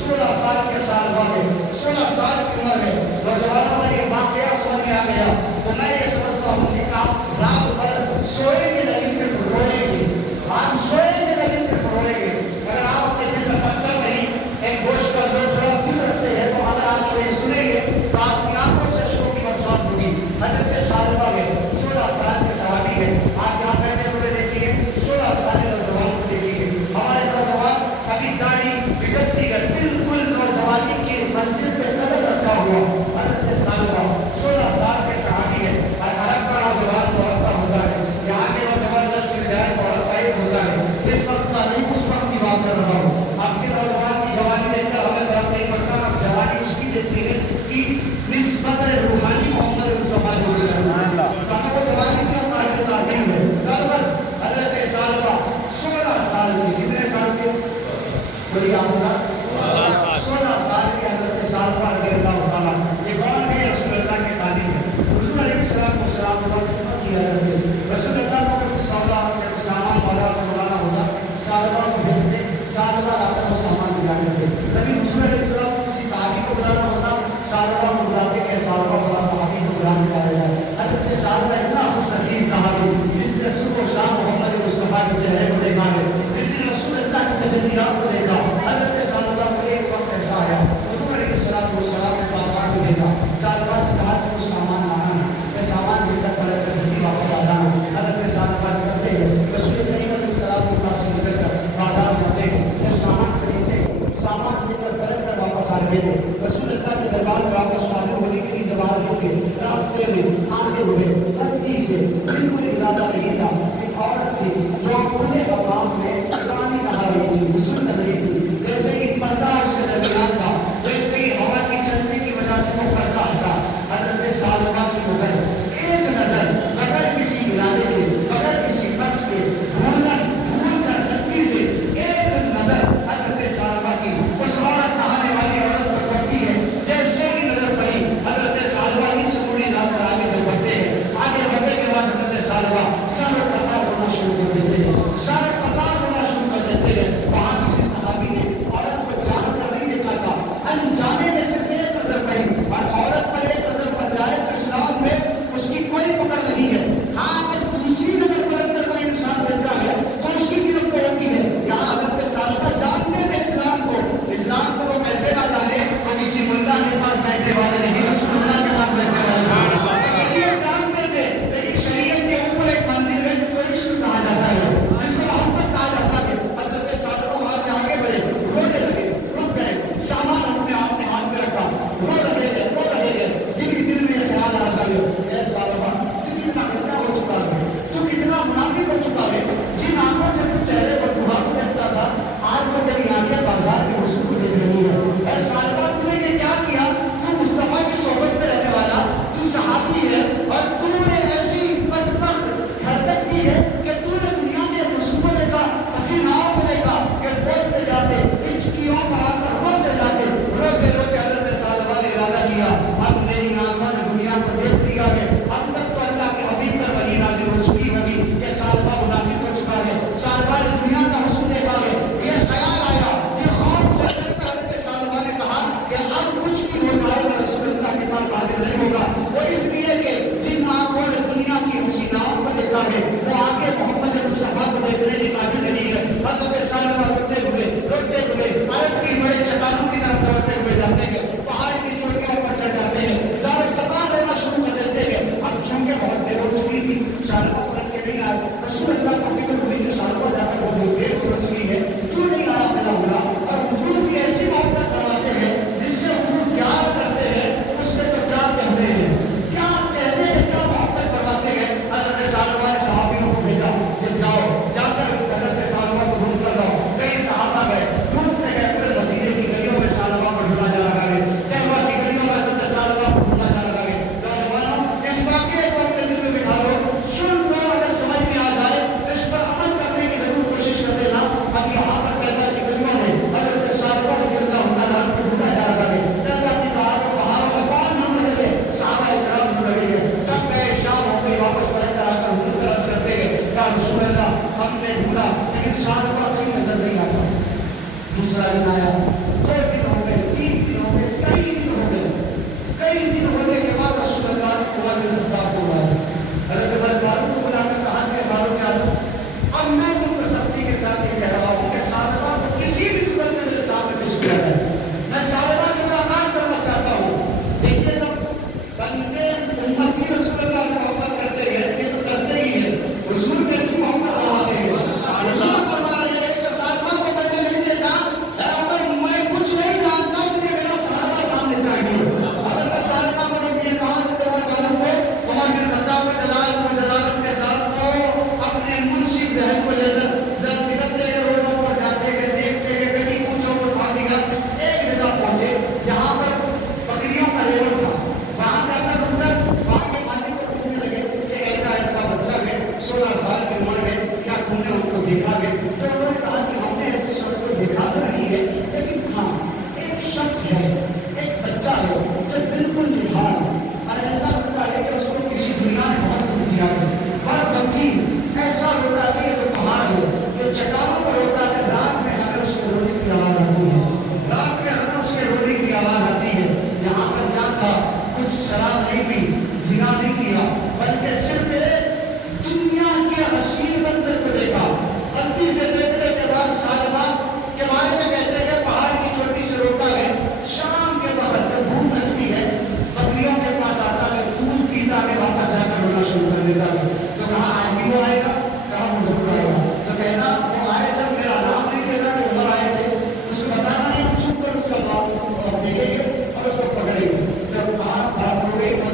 16 سال کے سالبہ میں 16 سال کی عمر میں نوجوانوں کا یہ واقعہ سمجھ میں آ گیا تو میں یہ سمجھتا ہوں کہ آپ رات بھر سوئیں گے نہیں صرف روئیں گے، آپ سوئیں گے نہیں صرف روئیں گے۔ اگر آپ اپنے دل میں پتھر نہیں ایک گوشت کا جو تھوڑا دل رکھتے ہیں تو اگر آپ یہ سنیں گے تو آپ کی آنکھوں سے اشکوں کی برسات ہوگی۔ حضرت سالبہ میں 16 سال کے صحابی ہیں، آپ یہاں بیٹھے ہوئے دیکھیے 16 سال کے نوجوان کو دیکھیے، ہمارے نوجوان ابھی داڑھی بگڑتی ہے، بالکل نوجوانی کی منزل پہ قدم رکھا ہوا۔ حضرت سالبہ 16 سال کے صحابی ہیں، اور عرب کا نوجوان تو عرب کا ہوتا ہے، یہاں کے نوجوان 10 مل جائے تو عرب کا ایک ہوتا ہے۔ اس وقت کا نہیں، اس وقت کی بات کر رہا ہوں۔ آپ کے نوجوان کی جوانی دیکھ کر ہمیں فرق نہیں پڑتا، اب جوانی اس کی دیکھتے ہیں جس کی نسبت روحانی محمد مصطفیٰ جو ہے تو ہمیں وہ جوانی کیوں قابل تعظیم ہے۔ حضرت سالبہ 16 سال کی، کتنے سال کے؟ بولیے آپ کا 16 سال کی حضرت سالبہ رضی اللہ تعالیٰ، یہ کون ہے؟ رسول اللہ کے خادم ہیں۔ حضور علیہ السلام کو خدمت کیا کرتے، رسول اللہ کو کچھ سامان بازار سے منگانا ہوتا سالبہ کو بھیجتے، سالبہ آ کر وہ سامان دیا کرتے۔ کبھی حضور علیہ السلام کو کسی صحابی کو بلانا ہوتا سالبہ کو بلاتے کہ سالبہ والا صحابی کو بلا نکالا جائے۔ حضرت سالبہ اتنا خوش نصیب صحابی جس نے صبح و شام محمد مصطفیٰ کے چہرے کو دیکھا ہے، جس نے رسول اللہ کی تجلیات کو دیکھا۔ حضرت سالبہ کو ایک وقت ایسا آیا، حضور علیہ السلام کو بازار میں بھیجا، سالبہ سے کہا کہ کچھ سامان لانا ہے، میں سامان لے کر پلٹ کر جلدی واپس آ جانا۔ حضرت سالبہ کرتے ہیں، رسول کریم علیہ السلام کے پاس سے نکل کر بازار جاتے ہیں، جب سامان خریدتے سامان لے کر پلٹ کر واپس آ رہے تھے، رسول اللہ کے دربار میں واپس حاضر ہونے کے لیے جب آ رہے تھے، راستے میں آتے ہوئے غلطی سے بالکل ارادہ نہیں تھا، ایک عورت تھی جو کھلے مقام میں گانے گا رہی تھی، غسل کر رہی تھی، جیسے ہی پردہ اس کے درمیان تھا، جیسے ہی ہوا کی چلنے کی وجہ سے وہ پردہ ہٹا، حضرت سالبہ کی نظر، ایک نظر بغیر کسی ارادے کے، بغیر کسی قصد کے، بھول کر غلطی سے ایک نظر حضرت سالبہ کی اس عورت نہانے والی عورت پر پڑتی ہے، جیسے ہی نظر پڑی حضرت سالبہ کی سکوڑی لا کر آگے شراب نہیں پی، زنا نہیں کیا، بلکہ صرف دنیا کے حسین منظر کو دیکھا. غلطی سے دیکھنے کے بعد سال بعد کے بارے میں کہتے ہیں کہ پہاڑ کی چھوٹی سی روکا ہے، شام کے وقت جب بھوک لگتی ہے بکریوں کے پاس آتا ہے، دودھ پیتا ہے، وہاں جا کر رونا شروع کر دیتا ہے. تو کہا آج بھی وہ آئے گا، کہا وہ ضرور آئے گا. تو کہنا وہ آئے جب میرا نام نہیں لے رہا کہ عمر آئے تھے، اس کو بتانا نہیں، ہم چھپ کر اس کا نام دیکھیں گے اور اس کو پکڑیں گے. جب کہا بات ہو گئی اور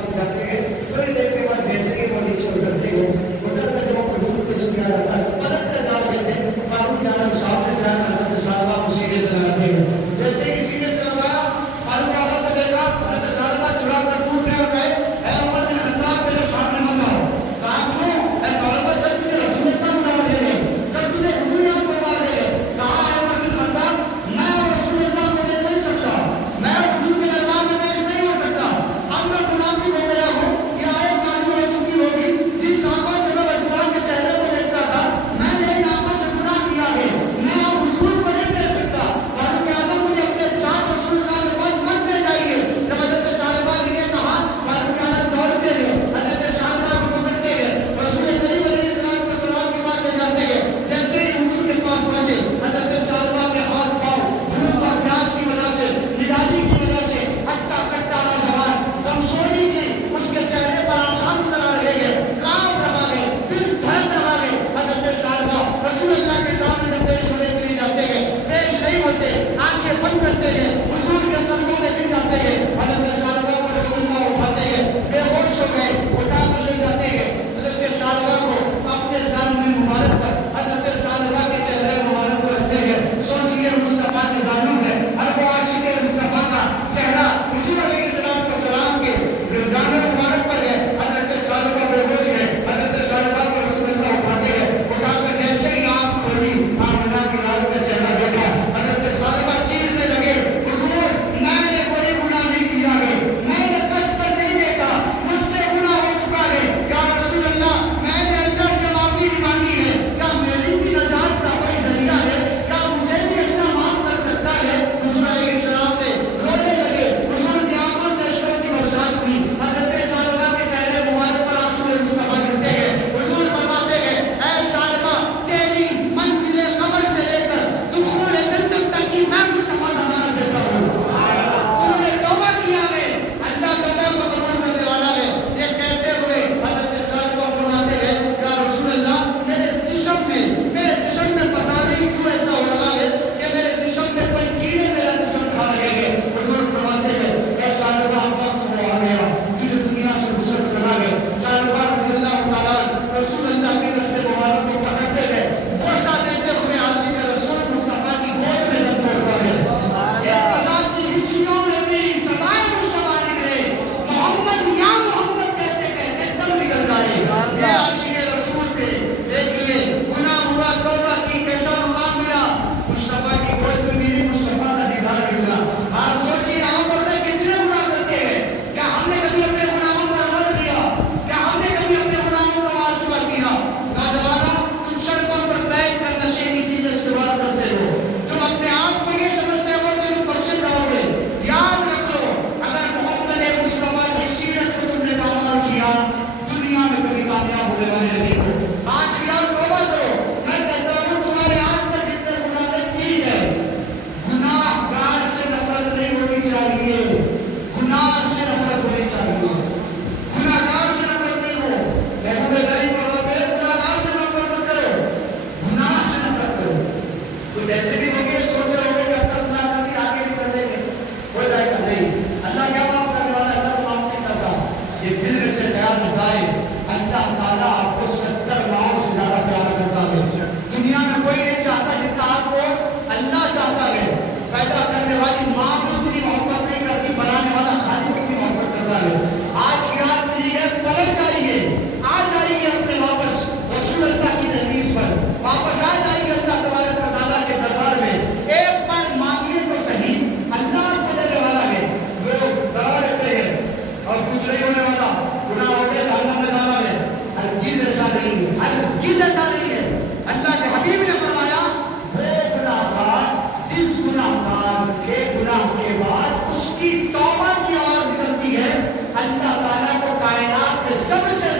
چھپ جاتے ہیں، تھوڑی دیر کے بعد جیسے ہی وہ نیچے اترتے ہو ادھر میں جب وہ حدود پہ چھپ جا جاتا ہے پلٹ کر جا رہے تھے. فاروق جانا سامنے سے آیا، حضرت صاحبہ کو سینے سے لگاتے ہیں. جیسے ہی سینے سے لگایا فاروق آبا کو دیکھا، حضرت صاحبہ چڑھا کر دور میں اور کہے اے عمر بن خطاب میرے سامنے مت آؤ. کہا کیوں؟ اے صاحبہ جب تجھے رسول اللہ بلا رہے ہیں، جب تجھے حضور یہاں کو مار رہے ہیں. کہا اے عمر بن خطاب میں رسول اللہ کو دیکھ نہیں سکتا، میں حضور کے دربار میں پیش نہیں ہو سکتا. اب میں منافق ہو گیا ہوں، یہ آیت نازل ہو چکی ہوگی. جس صحابہ سے میں اسلام کے چہرے کو دیکھتا تھا، میں نے ان آنکھوں سے گناہ کیا ہے، میں اب حضور کو نہیں دیکھ سکتا. فاروق اعظم مجھے اپنے ساتھ رسول اللہ کے پاس مت لے جائیے. جب حضرت صاحبہ نے یہ کہا، فاروق اعظم دوڑتے گئے، حضرت صاحبہ کو پکڑتے گئے، رسول کریم علیہ السلام کے پاس لے جاتے گئے. جیسے ہی حضور کے پاس پہنچے، حضرت صاحبہ کے ہاتھ پاؤں بھوک اور پیاس کی وجہ سے، نڈالی کی وجہ سے ہٹا کٹا نوجوان کمزوری کی اس کے چہرے پر آسان نظر آ رہے ہیں، کانپ رہا ہے، دل دھڑک رہا ہے. حضرت صاحبہ رسول اللہ کے سامنے جب پیش ہونے کے لیے جاتے ہیں، پیش نہیں ہوتے، آنکھیں بند کرتے ہیں، حضور کے قدموں میں گر جاتے ہیں. حضرت صاحبہ کو رسول اللہ اٹھاتے ہیں، بے ہوش ہو گئے، اٹھا کر لے جاتے ہیں. حضرت صاحبہ کو اپنے زانوی مبارک پر، حضرت صاحبہ کے چہرے مبارک کو رکھتے ہیں. سوچئے مصطفیٰ کے زانو ہے، ہر وہ عاشق مصطفیٰ کا چہرہ حضور علیہ السلام کے زانو مبارک پر ہے. حضرت صاحبہ بے ہوش ہے، حضرت صاحبہ کو رسول اللہ اٹھاتے ہیں. اٹھا کر جیسے ہی آنکھ کھولی، آمنہ کی لال کا چہرہ دیکھا. حضرت صاحبہ چیخنے لگے حضور میں نے کوئی گناہ نہیں کیا ہے، میں نے کس تک نہیں دیکھا، مجھ سے گناہ ہو چکا ہے. یا رسول اللہ میں نے اللہ سے معافی بھی مانگی ہے، کیا میری بھی نجات کا کوئی ذریعہ ہے، کیا مجھے بھی اللہ معاف کر سکتا ہے. حضور علیہ السلام نے رونے لگے، حضور کی آنکھوں سے اشکوں کی برسات ہوئی. حضرت صاحبہ کے چہرے مبارک پر آنسو مصطفیٰ گرتے ہیں. حضور فرماتے ہیں اے صاحبہ تیری منزل قبر سے لے کر دخول جنت تک کی میں مصطفیٰ ضمانت دیتا ہوں. تو نے توبہ کیا ہے، اللہ توبہ کو قبول کرنے والا ہے. یہ کہتے ہوئے حضرت صاحبہ فرماتے ہیں یا رسول اللہ میرے جسم میں پتہ نہیں کیوں ایسا ہو رہا ہے کہ میرے جسم میں کوئی کیڑے میرا جسم کھا رہے ہیں. حضور فرماتے ہیں اے صاحبہ وقت وہ آ گیا تجھے دنیا سے رخصت کرنا ہے. صاحبہ رضی اللہ تعالیٰ رسول اللہ کے دست مبارک کو پکڑتے ہیں، بوسہ دیتے ہوئے عاشق رسول مصطفیٰ کی گود میں دم توڑتا ہے. اس بذات کی ہچکیوں میں بھی صدائے مصطفیٰ نکلے، محمد یا محمد کہتے کہتے دم نکل جائے. یہ عاشق رسول تھے. دیکھیے گناہ ہوا، توبہ کی، کیسا مقام ملا، مصطفیٰ کی گود میں میری مصطفیٰ کا دیدار ملا. آپ سوچیے ہم اپنے کتنے گناہ کرتے ہیں، کیا ہم نے کبھی اپنے گناہوں پر غور کیا، کیا ہم نے کبھی اپنے گناہوں کا محاسبہ کیا. نوجوانوں تم سڑکوں پر بیٹھ کر نشے کی چیزیں استعمال کرتے ہو، تم اپنے آپ کو یہ سمجھتے ہو کہ تم بخشے جاؤ گے. یاد رکھ لو اگر محمد مصطفیٰ کی سیرت کو تم نے پامال کیا دنیا میں کبھی کامیاب ہونے والے نہیں ہو. آج کی آپ توبہ کرو. میں کہتا ہوں تمہارے آج تک جتنے گناہ ہیں ٹھیک ہے، گناہ گار سے نفرت نہیں ہونی چاہیے، گناہ سے نفرت ہونی چاہیے. گناہ گار سے نفرت نہیں ہو. محبوب غریب اور گناہ گار سے نفرت مت کرو، گناہ سے نفرت کرو. کچھ ایسے بھی ہوگے سوچ رہے ہوگے کہ اب گناہ کبھی آگے بھی کر دیں گے، ہو جائے گا. نہیں، اللہ کیا معاف کرنے والا ہے، اللہ تو معاف نہیں کرتا. یہ دل سے خیال لگائے اللہ تعالیٰ آپ کو 70 لاکھ سے زیادہ پیار کرتا ہے. دنیا میں کوئی نہیں چاہتا جتنا آپ کو اللہ چاہتا ہے. پیدا کرنے والی ماں کو اتنی محبت نہیں کرتی، بنانے والا خالق کو بھی محبت کرتا ہے. آج کی رات ملی ہے، پلٹ جائیے، آ جائیے اپنے واپس رسول اللہ کی دہلیز پر، واپس آ جائیے اللہ تبارک و تعالیٰ کے دربار میں. ایک بار مانگیے تو صحیح، اللہ آپ کو دینے والا ہے. لوگ ڈرا دیتے ہیں اور کچھ نہیں ہونے والا، گناہ ہو گیا جہنم میں جانا ہے. ہرگز ایسا نہیں ہے، ہرگز ایسا نہیں ہے. اللہ کے حبیب نے فرمایا وہ گناہگار جس گناہگار کے گناہ کے بعد اس کی توبہ کی آواز نکلتی ہے اللہ تعالیٰ کو کائنات میں سب سے